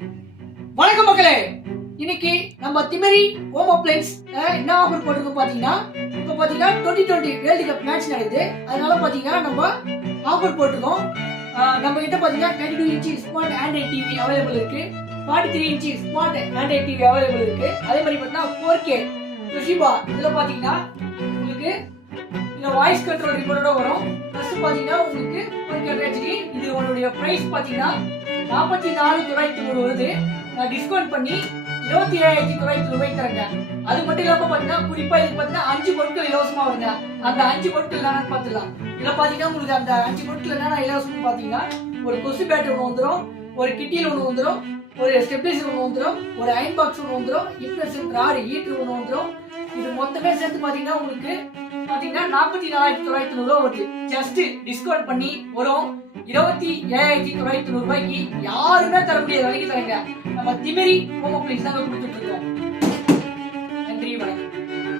வணக்கம் மக்களே, இன்னைக்கு நம்ம திமிரி ஹோம் அப்ளைன்ஸ் என்ன ஆஃபர் போட்டிருக்கோம் பாத்தீங்கன்னா, இப்போ பாத்தீங்கன்னா 2020 வேர்ல்டு கப் மேட்ச் நடக்குது. அதனால பாத்தீங்கன்னா நம்ம ஆஃபர் போட்டிருக்கோம். நம்ம கிட்ட பாத்தீங்கன்னா 32 inch smart Android TV available இருக்கு, 43 inch smart Android TV available இருக்கு. அதே மாதிரி பாத்தீங்கன்னா 4K Toshiba இதுல பாத்தீங்கன்னா உங்களுக்கு இந்த வாய்ஸ் கண்ட்ரோல் ரிமோட்டோட வரும். ப்ளஸ் பாத்தீங்கன்னா உங்களுக்கு 4K HD. இது உங்களுடைய பிரைஸ் பாத்தீங்கன்னா 44,990 வருது. நான் டிஸ்கவுண்ட் பண்ணி 27,990 ரூபாய்க்கு தரேங்க. அது மட்டும் இல்லாம பாத்தீங்கன்னா குறிப்பா இது பாத்தீங்கன்னா 5 பொருட்கள் இலவசமா வருங்க. அந்த 5 பொருட்கள் என்னன்னு பாத்துக்கலாம். இதுல பாத்தீங்கன்னா உங்களுக்கு அந்த 5 பொருட்கள் என்னன்னா இலவசம் பாத்தீங்கன்னா ஒரு கொசு பேட் ஒன்று வந்துடும், ஒரு கிட்டில் ஒன்று வந்துடும், ஒரு ஸ்டெபிலைசர் ஒன்று வந்துடும், ஒரு அயன் பாக்ஸ் ஒன்று வந்துடும், இம்ப்ரெஷன் ராடு ஹீட்டர் ஒன்று வந்துடும். இது மொத்தமே சேர்த்து பாத்தீங்கன்னா உங்களுக்கு பாத்தீங்கன்னா 44,990 ரூபாய் வருது. ஜஸ்ட் டிஸ்கவுண்ட் பண்ணி வரும் 27,990 ரூபாய்க்கு யாருமே தர முடியாத வரைக்கும் தரங்க. நம்ம திமிரி ஹோம் அப்ளைன்ஸ் தாங்க கொடுத்துட்டு இருக்கோம்.